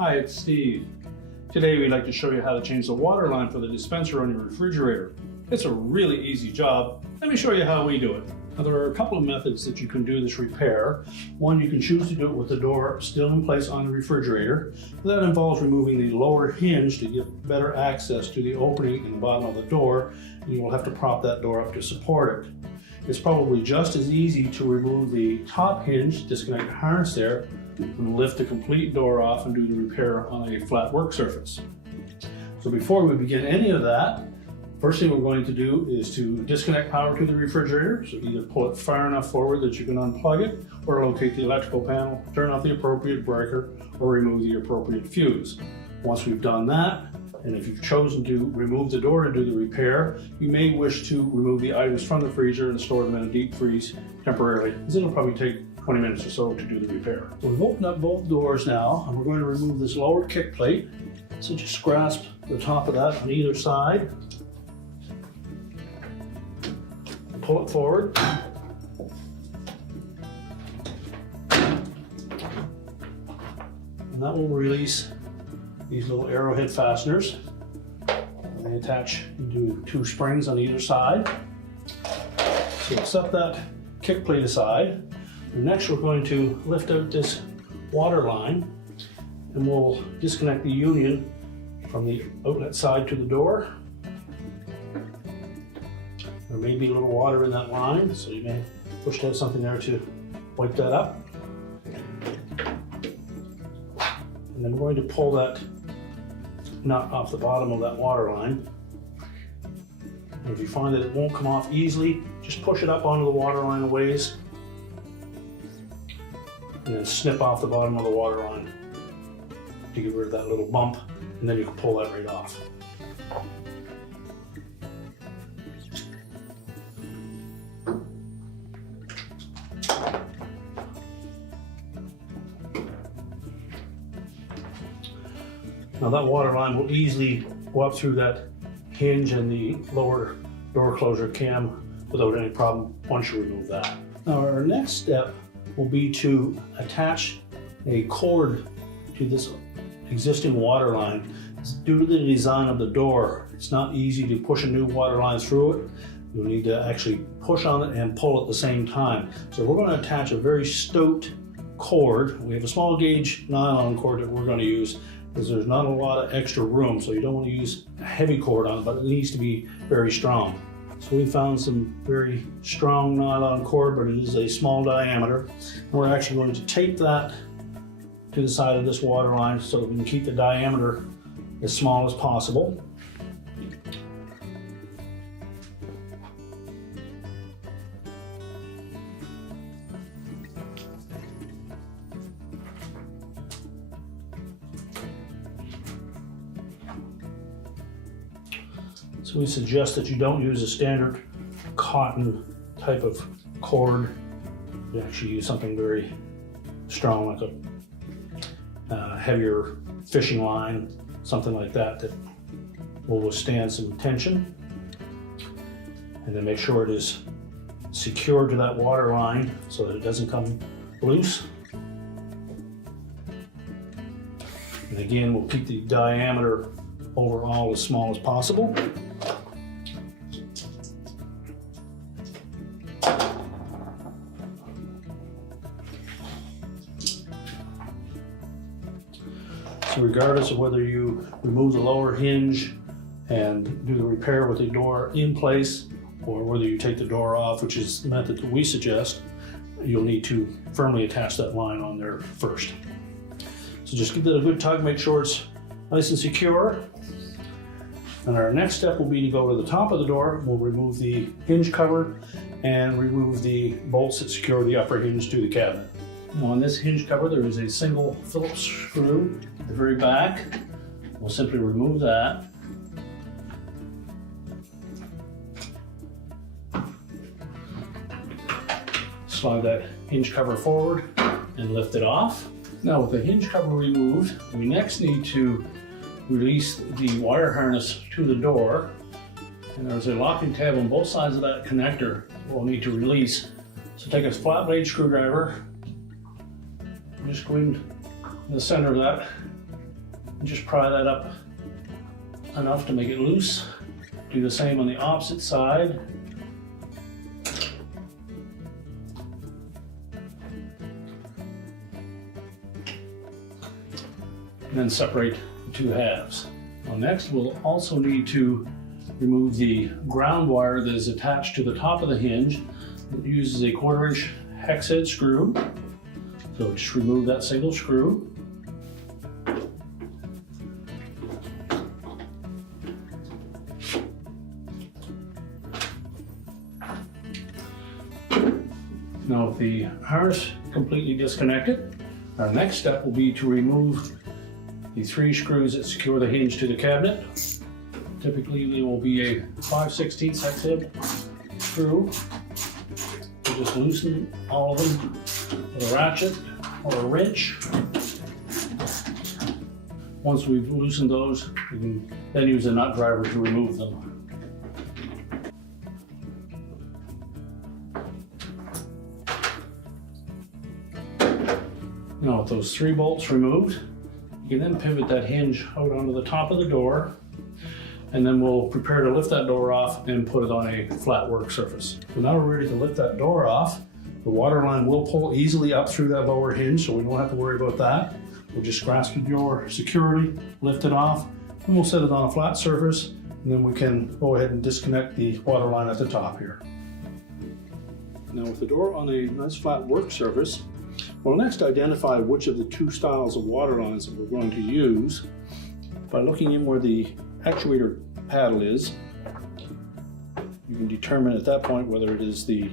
Hi, it's Steve. Today we'd like to show you how to change the water line for the dispenser on your refrigerator. It's a really easy job. Let me show you how we do it. Now, there are a couple of methods that you can do this repair. One, you can choose to do it with the door still in place on the refrigerator. That involves removing the lower hinge to get better access to the opening in the bottom of the door, and you will have to prop that door up to support it. It's probably just as easy to remove the top hinge, disconnect the harness there, and lift the complete door off and do the repair on a flat work surface. So before we begin any of that, first thing we're going to do is to disconnect power to the refrigerator. So either pull it far enough forward that you can unplug it, or locate the electrical panel, turn off the appropriate breaker, or remove the appropriate fuse. Once we've done that, and if you've chosen to remove the door to do the repair, you may wish to remove the items from the freezer and store them in a deep freeze temporarily, because it'll probably take 20 minutes or so to do the repair. So we've opened up both doors now, and we're going to remove this lower kick plate. So just grasp the top of that on either side. Pull it forward. And that will release these little arrowhead fasteners. They attach into two springs on either side. So we'll set that kick plate aside. And next we're going to lift out this water line, and we'll disconnect the union from the outlet side to the door. There may be a little water in that line, so you may push out something there to wipe that up. And then we're going to pull that nut off the bottom of that water line. And if you find that it won't come off easily, just push it up onto the water line a ways, and then snip off the bottom of the water line to get rid of that little bump, and then you can pull that right off. Now that water line will easily go up through that hinge and the lower door closure cam without any problem once you remove that. Now our next step will be to attach a cord to this existing water line. Due to the design of the door, it's not easy to push a new water line through it. You'll need to actually push on it and pull at the same time. So we're going to attach a very stout cord. We have a small gauge nylon cord that we're going to use, because there's not a lot of extra room, so you don't want to use a heavy cord on it, but it needs to be very strong. So we found some very strong nylon cord, but it is a small diameter. And we're actually going to tape that to the side of this water line so that we can keep the diameter as small as possible. So we suggest that you don't use a standard cotton type of cord. You actually use something very strong, like a heavier fishing line, something like that, that will withstand some tension. And then make sure it is secured to that water line so that it doesn't come loose. And again, we'll keep the diameter overall as small as possible. So regardless of whether you remove the lower hinge and do the repair with the door in place, or whether you take the door off, which is the method that we suggest, you'll need to firmly attach that line on there first. So just give that a good tug, make sure it's nice and secure. And our next step will be to go to the top of the door. We'll remove the hinge cover and remove the bolts that secure the upper hinge to the cabinet. Now on this hinge cover, there is a single Phillips screw at the very back. We'll simply remove that. Slide that hinge cover forward and lift it off. Now with the hinge cover removed, we next need to release the wire harness to the door. And there's a locking tab on both sides of that connector we'll need to release. So take a flat blade screwdriver, just go in the center of that And just pry that up enough to make it loose. Do the same on the opposite side. And then separate the two halves. Now next, we'll also need to remove the ground wire that is attached to the top of the hinge. It uses a 1/4-inch hex head screw. So just remove that single screw. Now with the harness completely disconnected, our next step will be to remove the 3 screws that secure the hinge to the cabinet. Typically they will be a 5/16 hex head screw. We'll just loosen all of them with a ratchet or a wrench. Once we've loosened those, we can then use a nut driver to remove them. Now with those 3 bolts removed, you can then pivot that hinge out onto the top of the door, and then we'll prepare to lift that door off and put it on a flat work surface. So now we're ready to lift that door off. The water line will pull easily up through that lower hinge, so we don't have to worry about that. We'll just grasp the door securely, lift it off, and we'll set it on a flat surface, and then we can go ahead and disconnect the water line at the top here. Now with the door on a nice flat work surface, we'll next identify which of the 2 styles of water lines that we're going to use by looking in where the actuator paddle is. You can determine at that point whether it is the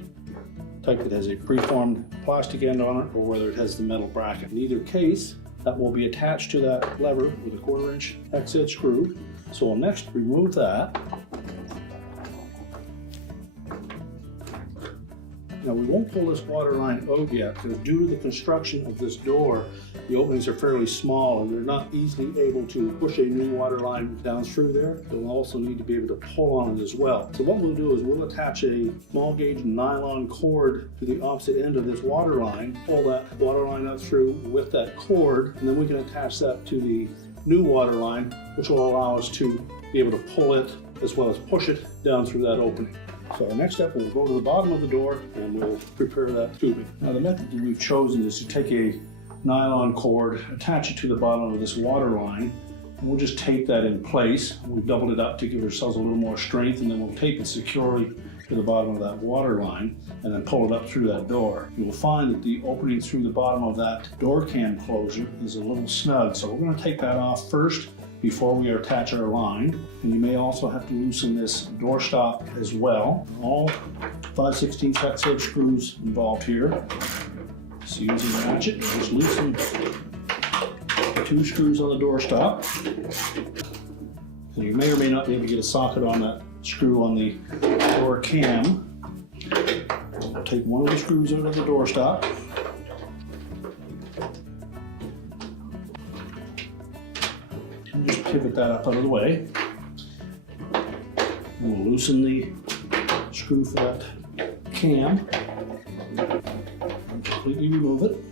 type that has a preformed plastic end on it or whether it has the metal bracket. In either case, that will be attached to that lever with a 1/4-inch hex head screw. So we'll next remove that. Now we won't pull this water line out yet because due to the construction of this door, the openings are fairly small and you're not easily able to push a new water line down through there. You'll also need to be able to pull on it as well. So what we'll do is we'll attach a small gauge nylon cord to the opposite end of this water line, pull that water line up through with that cord, and then we can attach that to the new water line, which will allow us to be able to pull it as well as push it down through that opening. So our next step, we'll go to the bottom of the door and we'll prepare that tubing. Now the method that we've chosen is to take a nylon cord, attach it to the bottom of this water line, and we'll just tape that in place. We've doubled it up to give ourselves a little more strength, and then we'll tape it securely to the bottom of that water line and then pull it up through that door. You'll find that the opening through the bottom of that door can closure is a little snug, so we're going to take that off first before we attach our line. And you may also have to loosen this door stop as well. All 5/16 hex head screws involved here. So using a ratchet, just loosen the 2 screws on the door stop. And you may or may not be able to get a socket on that screw on the door cam. I'll take one of the screws out of the door stop. And just pivot that up out of the way. And we'll loosen the screw for that cam. And completely remove it.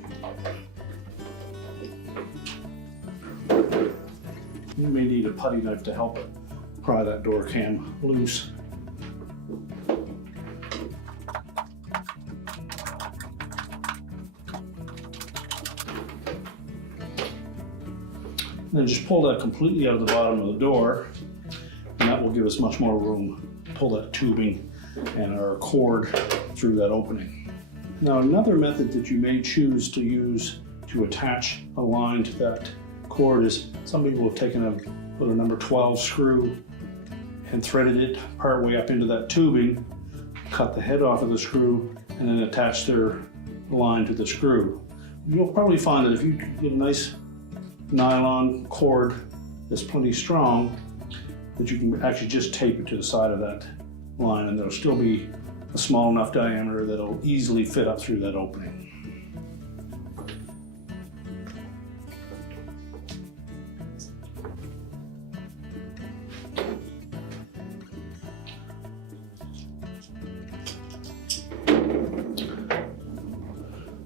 You may need a putty knife to help pry that door cam loose. And then just pull that completely out of the bottom of the door, and that will give us much more room to pull that tubing and our cord through that opening. Now another method that you may choose to use to attach a line to that cord is some people have taken a number 12 screw and threaded it part way up into that tubing, cut the head off of the screw, and then attach their line to the screw. You'll probably find that if you get a nice nylon cord that's plenty strong, that you can actually just tape it to the side of that line, and there'll still be a small enough diameter that'll easily fit up through that opening.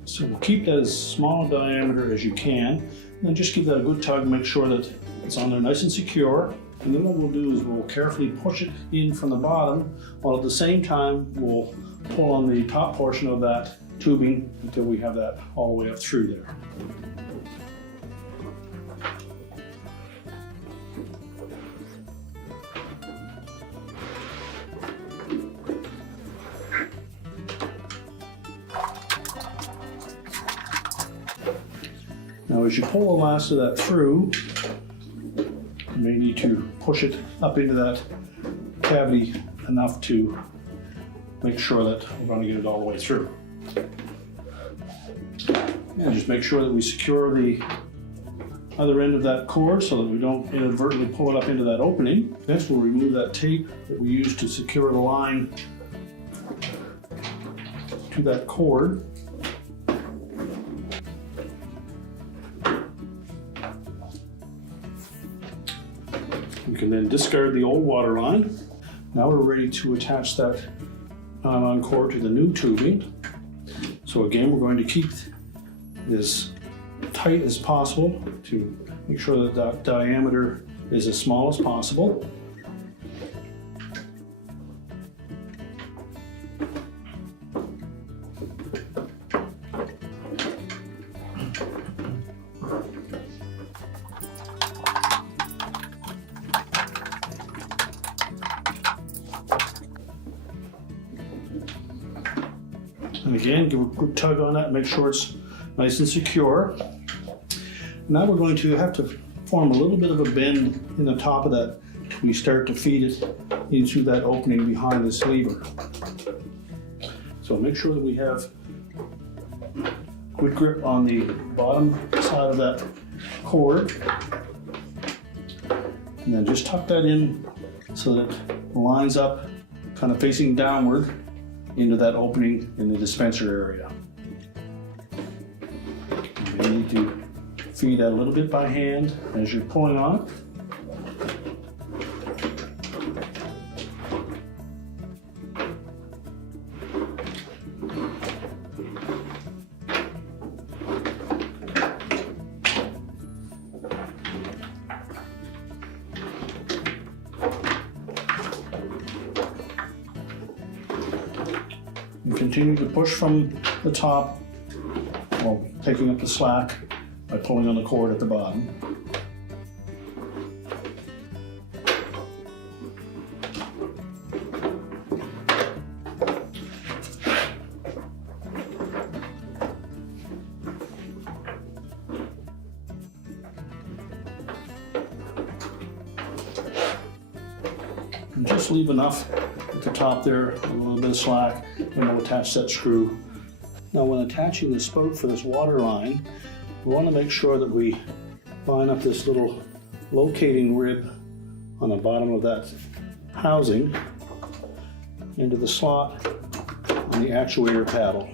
So we'll keep that as small a diameter as you can, and then just give that a good tug, make sure that It's on there nice and secure. And then what we'll do is we'll carefully push it in from the bottom, while at the same time we'll pull on the top portion of that tubing until we have that all the way up through there. Now as you pull the last of that through, you may need to push it up into that cavity enough to make sure that we're going to get it all the way through. And just make sure that we secure the other end of that cord so that we don't inadvertently pull it up into that opening. Next we'll remove that tape that we used to secure the line to that cord. We can then discard the old water line. Now we're ready to attach that nylon cord to the new tubing. So again, we're going to keep it as tight as possible to make sure that that diameter is as small as possible. And again, give a good tug on that, make sure it's nice and secure. Now we're going to have to form a little bit of a bend in the top of that till we start to feed it into that opening behind this lever. So make sure that we have good grip on the bottom side of that cord. And then just tuck that in so that it lines up kind of facing downward into that opening in the dispenser area. You need to feed that a little bit by hand as you're pulling on it. And continue to push from the top while taking up the slack by pulling on the cord at the bottom. And just leave enough at the top there, a little bit of slack, and we'll attach that screw. Now when attaching the spout for this water line, we want to make sure that we line up this little locating rib on the bottom of that housing into the slot on the actuator paddle.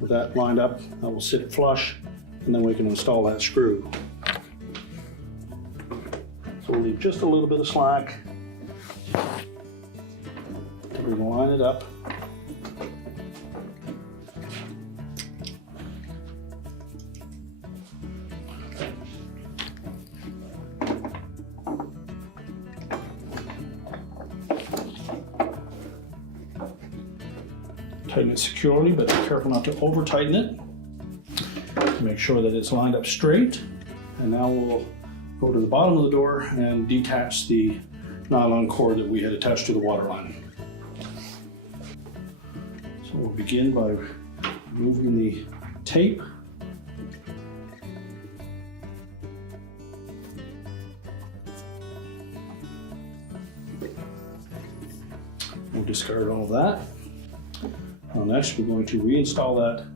With that lined up, that will sit flush, and then we can install that screw. So we'll leave just a little bit of slack. We're going to line it up. Tighten it securely, but be careful not to over tighten it. Make sure that it's lined up straight. And now we'll go to the bottom of the door and detach the nylon cord that we had attached to the water line. So we'll begin by removing the tape. We'll discard all of that. Now next we're going to reinstall that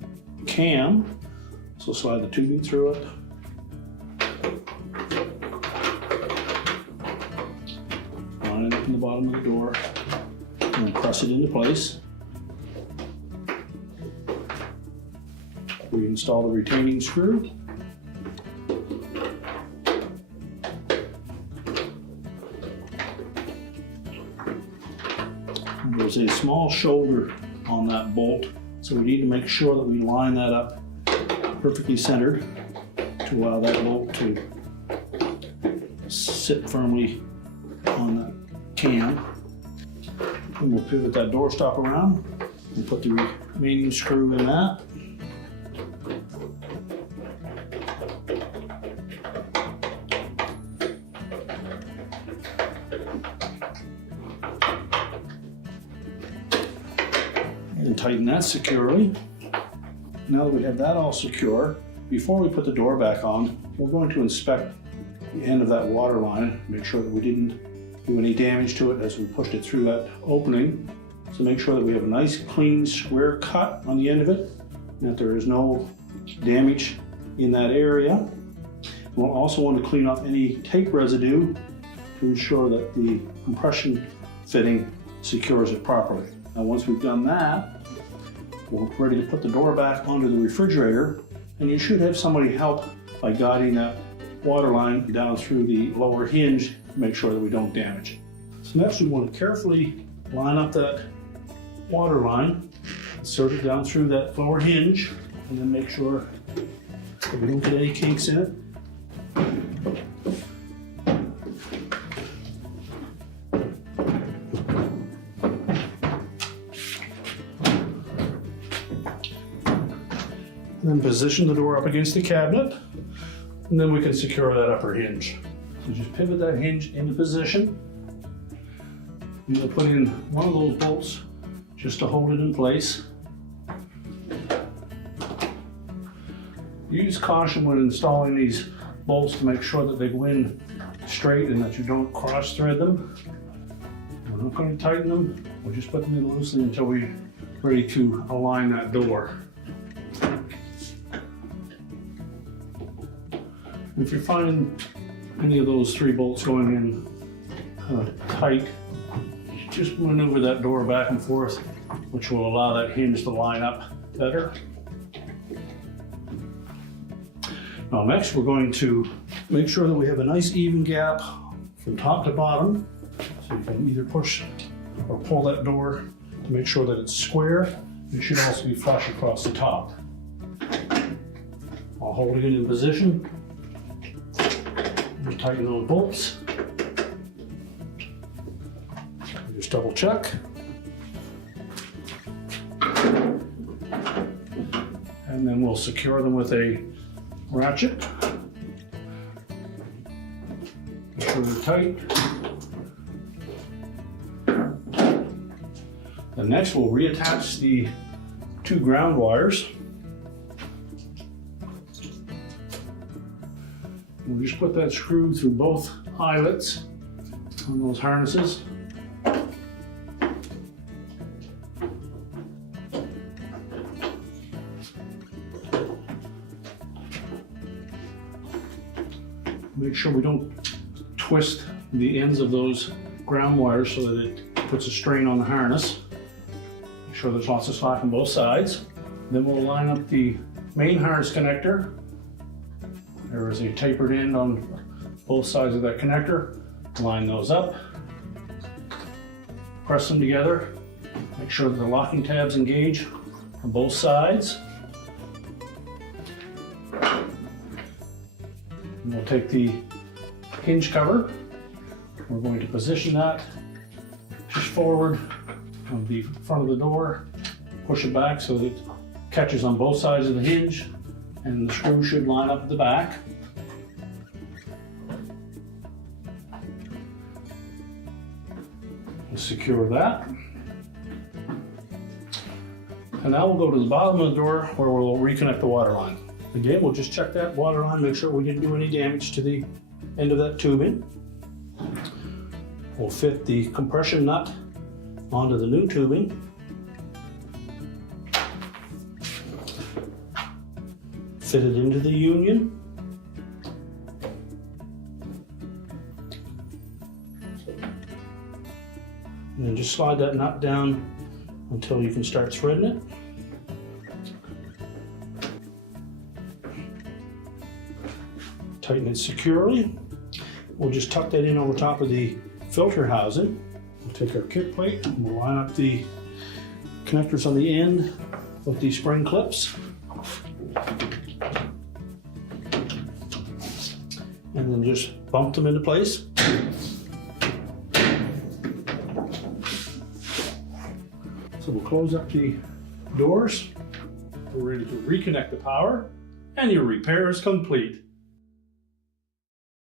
cam. So slide the tubing through it. Line it up in the bottom of the door and then press it into place. Reinstall the retaining screw. There's a small shoulder on that bolt, so we need to make sure that we line that up perfectly centered to allow that bolt to sit firmly on the cam. And we'll pivot that door stop around and put the remaining screw in that. And tighten that securely. Now that we have that all secure, before we put the door back on, we're going to inspect the end of that water line, make sure that we didn't do any damage to it as we pushed it through that opening. So make sure that we have a nice clean square cut on the end of it, and that there is no damage in that area. We'll also want to clean off any tape residue to ensure that the compression fitting secures it properly. Now once we've done that, we're ready to put the door back onto the refrigerator, and you should have somebody help by guiding that water line down through the lower hinge to make sure that we don't damage it. So next we want to carefully line up that water line, insert it down through that lower hinge, and then make sure that we don't get any kinks in it. And then position the door up against the cabinet, and then we can secure that upper hinge. So just pivot that hinge into position. I'm going to put in one of those bolts just to hold it in place. Use caution when installing these bolts to make sure that they go in straight and that you don't cross thread them. We're not going to tighten them, we'll just put them in loosely until we're ready to align that door. If you're finding any of those 3 bolts going in tight, just maneuver that door back and forth, which will allow that hinge to line up better. Now next we're going to make sure that we have a nice even gap from top to bottom. So you can either push or pull that door to make sure that it's square. It should also be flush across the top. I'll hold it in position. We'll tighten those bolts. Just double check. And then we'll secure them with a ratchet. Make sure they're tight. And next we'll reattach the 2 ground wires. We'll just put that screw through both eyelets on those harnesses. Make sure we don't twist the ends of those ground wires so that it puts a strain on the harness. Make sure there's lots of slack on both sides. Then we'll line up the main harness connector. There is a tapered end on both sides of that connector. Line those up. Press them together. Make sure that the locking tabs engage on both sides. And we'll take the hinge cover. We're going to position that just forward on the front of the door. Push it back so that it catches on both sides of the hinge, and the screw should line up at the back. We'll secure that. And now we'll go to the bottom of the door where we'll reconnect the water line. Again, we'll just check that water line, make sure we didn't do any damage to the end of that tubing. We'll fit the compression nut onto the new tubing. Fit it into the union. And then just slide that nut down until you can start threading it. Tighten it securely. We'll just tuck that in over top of the filter housing. We'll take our kick plate and we'll line up the connectors on the end with these spring clips. and then just bump them into place. So we'll close up the doors. We're ready to reconnect the power, and your repair is complete.